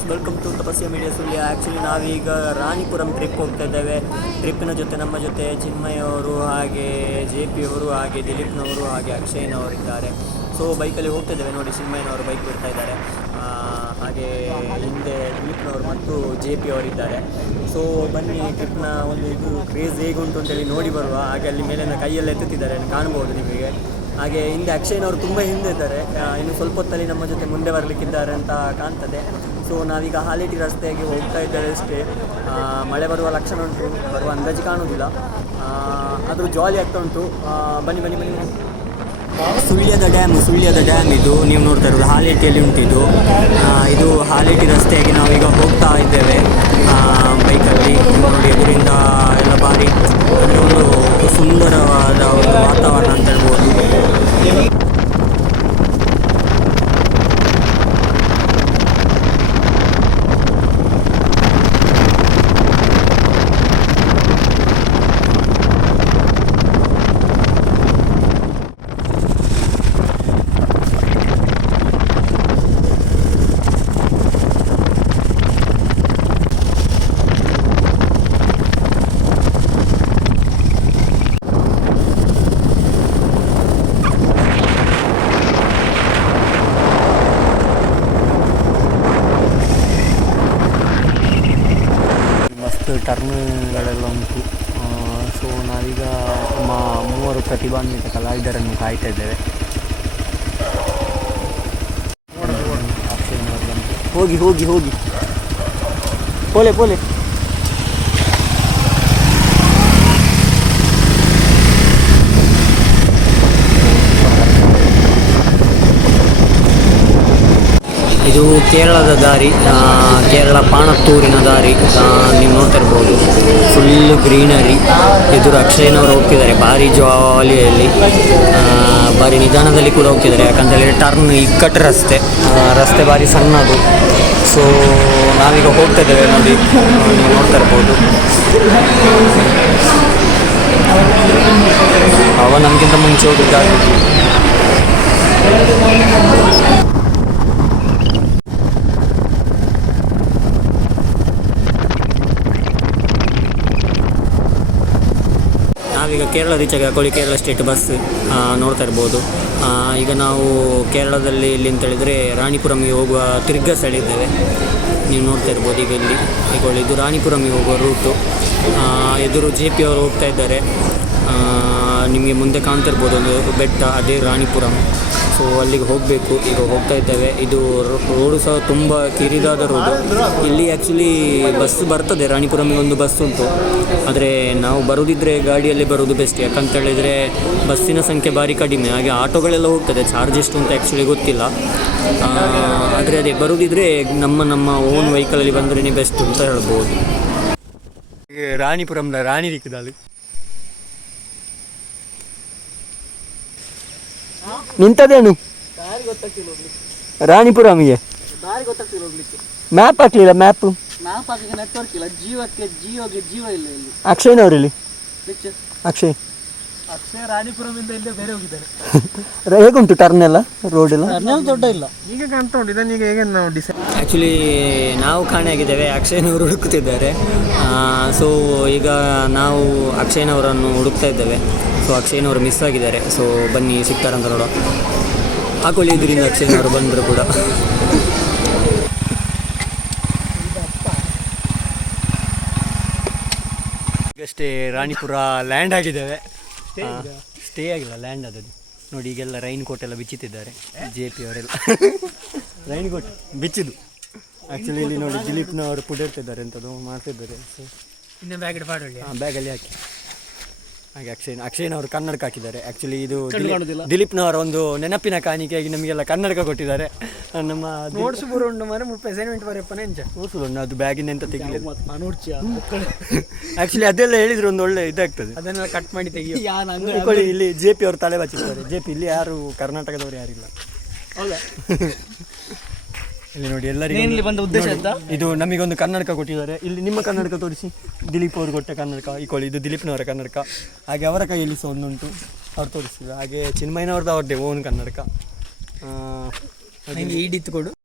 Guys welcome to Tapasya media Sullia actually ನಾವೀಗ Ranipuram trip ಹೋಗ್ತಾ ಇದ್ದೇವೆ. ಟ್ರಿಪ್ಪಿನ ಜೊತೆ ನಮ್ಮ ಜೊತೆ ಚಿನ್ಮಯ್ ಅವರು ಹಾಗೆ ಜೆ ಪಿ ಅವರು ಹಾಗೆ ದಿಲೀಪ್ನವರು ಹಾಗೆ ಅಕ್ಷಯ್ನವರಿದ್ದಾರೆ ಸೊ ಬೈಕಲ್ಲಿ ಹೋಗ್ತಾ ಇದ್ದೇವೆ. ನೋಡಿ ಚಿನ್ಮಯ್ಯನವರು ಬೈಕ್ ಬಿಡ್ತಾ ಇದ್ದಾರೆ. ಹಾಗೆ ಹಿಂದೆ ದಿಲೀಪ್ನವರು ಮತ್ತು ಜೆ ಪಿ ಅವರಿದ್ದಾರೆ ಸೊ ಬನ್ನಿ ಟ್ರಿಪ್ನ ಒಂದು ಇದು ಕ್ರೇಜ್ ಹೇಗುಂಟು ಅಂತೇಳಿ ನೋಡಿ ಬರುವ ಹಾಗೆ ಅಲ್ಲಿ ಮೇಲಿನ ಕೈಯಲ್ಲಿ ಎತ್ತುತ್ತಿದ್ದಾರೆ ಕಾಣ್ಬೋದು ನಿಮಗೆ. ಹಾಗೆ ಹಿಂದೆ ಅಕ್ಷಯ್ನವರು ತುಂಬ ಹಿಂದೆ ಇದ್ದಾರೆ. ಇನ್ನು ಸ್ವಲ್ಪ ಹೊತ್ತಲ್ಲಿ ನಮ್ಮ ಜೊತೆ ಮುಂದೆ ಬರಲಿಕ್ಕಿದ್ದಾರೆ ಅಂತ ಕಾಣ್ತದೆ. ಸೊ ನಾವೀಗ ಹಾಲಿಟಿ ರಸ್ತೆಯಾಗಿ ಹೋಗ್ತಾ ಇದ್ದೇವೆ ಅಷ್ಟೇ. ಮಳೆ ಬರುವ ಲಕ್ಷಣ ಉಂಟು, ಬರುವ ಅಂದಾಜು ಕಾಣುವುದಿಲ್ಲ. ಆದರೂ ಜಾಲಿ ಆಗ್ತಾ ಉಂಟು. ಬನ್ನಿ ಬನ್ನಿ ಬನ್ನಿ. ಸುಳ್ಯದ ಡ್ಯಾಮ್ ಸುಳ್ಯದ ಡ್ಯಾಮ್ ಇದು. ನೀವು ನೋಡ್ತಾ ಇರೋದು ಹಾಲಿಟಿಯಲ್ಲಿ ಉಂಟಿದ್ದು. ಇದು ಹಾಲಿಟಿ ರಸ್ತೆಯಾಗಿ ನಾವೀಗ ಹೋಗ್ತಾ ಇದ್ದೇವೆ. ಬೈಕಲ್ಲಿ ನೋಡಿ, ಎದುರಿಂದ ಎಲ್ಲ ಬಾರಿ ಅಂದರೆ ಒಂದು ಸುಂದರವಾದ ಒಂದು ವಾತಾವರಣ ಅಂತ ಹೇಳ್ಬೋದು ಮಸ್ತ್ ಟರ್ನ್ಗಳೆಲ್ಲ ಉಂಟು ಸೊ ನಾವೀಗ ನಮ್ಮ ಮೂವರು ಪ್ರತಿಭಾನ್ವಿತ ಕಲಾವಿದರನ್ನು ಕಾಯ್ತಾ ಇದ್ದೇವೆ. ಹೋಗಿ ಹೋಗಿ ಹೋಗಿ. ಪೋಲೆ ಪೋಲೆ. ಇದು ಕೇರಳದ ದಾರಿ ಕೇರಳ ಪಾಣತ್ತೂರಿನ ದಾರಿ ನೀವು ನೋಡ್ತಾ ಫುಲ್ ಗ್ರೀನರಿ ಎದುರು ಅಕ್ಷಯನವರು ಹೋಗ್ತಿದ್ದಾರೆ ಭಾರಿ ಜಾಲಿಯಲ್ಲಿ ಭಾರಿ ನಿಧಾನದಲ್ಲಿ ಕೂಡ ಹೋಗ್ತಿದ್ದಾರೆ. ಯಾಕಂತ ಹೇಳಿದ್ರೆ ಟರ್ನ್ ಇಕ್ಕಟ್ಟು ರಸ್ತೆ. ರಸ್ತೆ ಭಾರಿ ಸಣ್ಣದು. ಸೊ ನಾವೀಗ ಹೋಗ್ತಾ ಇದ್ದೇವೆ ನೋಡಿ. ನೀವು ನೋಡ್ತಾ ಇರ್ಬೋದು ಅವ ನಮಗಿಂತ ಮುಂಚೆ ಹೋಗಿದ್ದಾಗಿತ್ತು ನಾವೀಗ ರೀಚ್ ಆಗಿ ಹಾಕೊಳ್ಳಿ. ಕೇರಳ ಸ್ಟೇಟ್ ಬಸ್ ನೋಡ್ತಾ ಇರ್ಬೋದು. ಈಗ ನಾವು ಕೇರಳದಲ್ಲಿ ಇಲ್ಲಿ ಅಂತ ಹೇಳಿದರೆ ರಾಣಿಪುರಂಗೆ ಹೋಗುವ ತಿರ್ಗ ಸ್ಥಳಿದ್ದೇವೆ ನೀವು ನೋಡ್ತಾ ಇರ್ಬೋದು ಈಗ ಇಲ್ಲಿ. ಈಗ ಇದು ರಾಣಿಪುರಂಗೆ ಹೋಗುವ ರೂಟು ಎದುರು ಜೆ ಪಿ ಅವರು ಹೋಗ್ತಾ ಇದ್ದಾರೆ. ನಿಮಗೆ ಮುಂದೆ ಕಾಣ್ತಾ ಇರ್ಬೋದು ಒಂದು ಬೆಟ್ಟ, ಅದೇ ರಾಣಿಪುರಂ. ಸೊ ಅಲ್ಲಿಗೆ ಹೋಗಬೇಕು. ಈಗ ಹೋಗ್ತಾ ಇದ್ದೇವೆ. ಇದು ರೋಡು ಸಹ ತುಂಬ ಕಿರಿದಾದ ರೋಡು. ಇಲ್ಲಿ ಆ್ಯಕ್ಚುಲಿ ಬಸ್ ಬರ್ತದೆ. ರಾಣಿಪುರಮಿಗೆ ಒಂದು ಬಸ್ ಉಂಟು. ಆದರೆ ನಾವು ಬರೋದಿದ್ರೆ ಗಾಡಿಯಲ್ಲಿ ಬರೋದು ಬೆಸ್ಟ್ ಯಾಕಂತ ಹೇಳಿದರೆ ಬಸ್ಸಿನ ಸಂಖ್ಯೆ ಭಾರಿ ಕಡಿಮೆ. ಹಾಗೆ ಆಟೋಗಳೆಲ್ಲ ಹೋಗ್ತದೆ. ಚಾರ್ಜ್ ಎಷ್ಟು ಅಂತ ಆ್ಯಕ್ಚುಲಿ ಗೊತ್ತಿಲ್ಲ. ಆದರೆ ಅದೇ ಬರೋದಿದ್ರೆ ನಮ್ಮ ನಮ್ಮ ಓನ್ ವೆಹಿಕಲಲ್ಲಿ ಬಂದ್ರೇ ಬೆಸ್ಟ್ ಅಂತ ಹೇಳ್ಬೋದು. ರಾಣಿಪುರಂನ ರಾಣಿ ದಿಕ್ಕದಲ್ಲಿ ನಿಂತದೇನು ರಾಣಿಪುರಮಿಗೆ ಮ್ಯಾಪ್ ಹಾಕ್ಲಿಲ್ಲ ಮ್ಯಾಪ್ ನೆಟ್ವರ್ಕ್ ಇಲ್ಲ. ಜೀವಕ್ಕೆ ಜಿಯೋಗೆ ಜೀವ ಇಲ್ಲ ಇಲ್ಲಿ. ಅಕ್ಷಯ್ನವರಲ್ಲಿ ಅಕ್ಷಯ್. ಅಕ್ಷಯ ರಾಣಿಪುರಮಿಂದ ಇಲ್ಲೇ ಬೇರೆ ಹೋಗಿದ್ದಾರೆ ರ- ಹೇಗುಂಟು ಟರ್ನ್ ಎಲ್ಲ ರೋಡ್ ಎಲ್ಲ? ಟರ್ನಲ್ ದೊಡ್ಡ ಇಲ್ಲ. ಈಗ ಆಕ್ಚುಲಿ ಉಂಟು ಇದನ್ನ ಈಗ ಹೇಗೆ ನಾವು ಡಿಸೈಡ್ ಆ್ಯಕ್ಚುಲಿ ನಾವು ಕಾಣೆಯಾಗಿದ್ದೇವೆ ಅಕ್ಷಯ್ನವರು ಹುಡುಕುತ್ತಿದ್ದಾರೆ. ಸೊ ಈಗ ನಾವು ಅಕ್ಷಯ್ನವರನ್ನು ಹುಡುಕ್ತಾ ಇದ್ದೇವೆ. ಸೊ ಅಕ್ಷಯ್ನವರು ಮಿಸ್ ಆಗಿದ್ದಾರೆ. ಸೊ ಬನ್ನಿ ಸಿಗ್ತಾರಂತ ನೋಡ ಹಾಕೊಳ್ಳಿ ಇದರಿಂದ ಅಕ್ಷಯ್ನವರು ಬಂದರು ಕೂಡ. ಈಗಷ್ಟೇ ರಾಣಿಪುರ ಲ್ಯಾಂಡ್ ಆಗಿದ್ದೇವೆ. ಸ್ಟೇ ಆಗಿಲ್ಲ ಲ್ಯಾಂಡ್ ಅದದು ನೋಡಿ ಈಗೆಲ್ಲ ರೈನ್ ಕೋಟ್ ಎಲ್ಲ ಬಿಚ್ಚುತ್ತಿದ್ದಾರೆ ಜೆ ಪಿ ಅವರೆಲ್ಲ. ರೈನ್ ಕೋಟ್ ಬಿಚ್ಚಿದ್ದು. ಆ್ಯಕ್ಚುಲಿ ಇಲ್ಲಿ ನೋಡಿ ದಿಲೀಪ್ನವರು ಪುಡಿರ್ತಿದ್ದಾರೆ ಅಂತದ್ದು ಮಾಡ್ತಿದ್ದಾರೆ ಬ್ಯಾಗಲ್ಲಿ ಹಾಕಿ. ಹಾಗೆ ಅಕ್ಷಯ್ ಅವರು ಕನ್ನಡಕ ಹಾಕಿದ್ದಾರೆ. ಆ್ಯಕ್ಚುಲಿ ಇದು. ದಿಲೀಪ್ನವರ ಒಂದು ನೆನಪಿನ ಕಾಣಿಕೆಯಾಗಿ ನಮಗೆಲ್ಲ ಕನ್ನಡಕ ಕೊಟ್ಟಿದ್ದಾರೆ. ನಮ್ಮ ನೋಡ್ಸ್ ಬರೋ ಉಂಟು ಮಾರೆ ಮುಪ್ಪೈ ಅಸೈನ್ಮೆಂಟ್ ಬರೆಯಪ್ಪನ ಎಂಚ ತೋರಿಸುದು ಅದು ಬ್ಯಾಗಿನ ಎಂತ ತೆಗಿಲಿ ಆ್ಯಕ್ಚುಲಿ ಅದೆಲ್ಲ ಹೇಳಿದ್ರೆ ಒಂದು ಒಳ್ಳೆ ಇದಾಗ್ತದೆ. ಅದನ್ನೆಲ್ಲ ಕಟ್ ಮಾಡಿ ತೆಗಿ ಇಲ್ಲಿ ಜೆ ಪಿ ಅವರು ತಲೆ ಬಚ್ಚಿದ್ದಾರೆ ಜೆ ಪಿ ಇಲ್ಲಿ ಯಾರು ಕರ್ನಾಟಕದವರು ಯಾರಿಲ್ಲ. ಹೌದಾ? ಇಲ್ಲಿ ನೋಡಿ ಎಲ್ಲರಿಗೂ ಇಲ್ಲಿ ಬಂದ ಉದ್ದೇಶ ಅಂತ? ಇದು ನಮಗೊಂದು ಕನ್ನಡಕ ಕೊಟ್ಟಿದ್ದಾರೆ. ಇಲ್ಲಿ ನಿಮ್ಮ ಕನ್ನಡಕ ತೋರಿಸಿ. ದಿಲೀಪ್ ಅವರು ಕೊಟ್ಟ ಕನ್ನಡಕ ಇಕೊಳ್ಳಿ ಇದು ದಿಲೀಪ್ನವರ ಕನ್ನಡಕ. ಹಾಗೆ ಅವರ ಕೈಯಲ್ಲಿ ಸಹ ಒಂದುಂಟು. ಅವ್ರು ತೋರಿಸಿದ್ರು. ಹಾಗೆ ಚಿನ್ಮಯ್ಯನವ್ರದ್ದು ಅವ್ರದ್ದೇ ಓನ್ ಕನ್ನಡಕ. ಆ, ಹಾಗೆ. ನಂಗೆ ಈಡಿತ್ತು ಕೊಡು.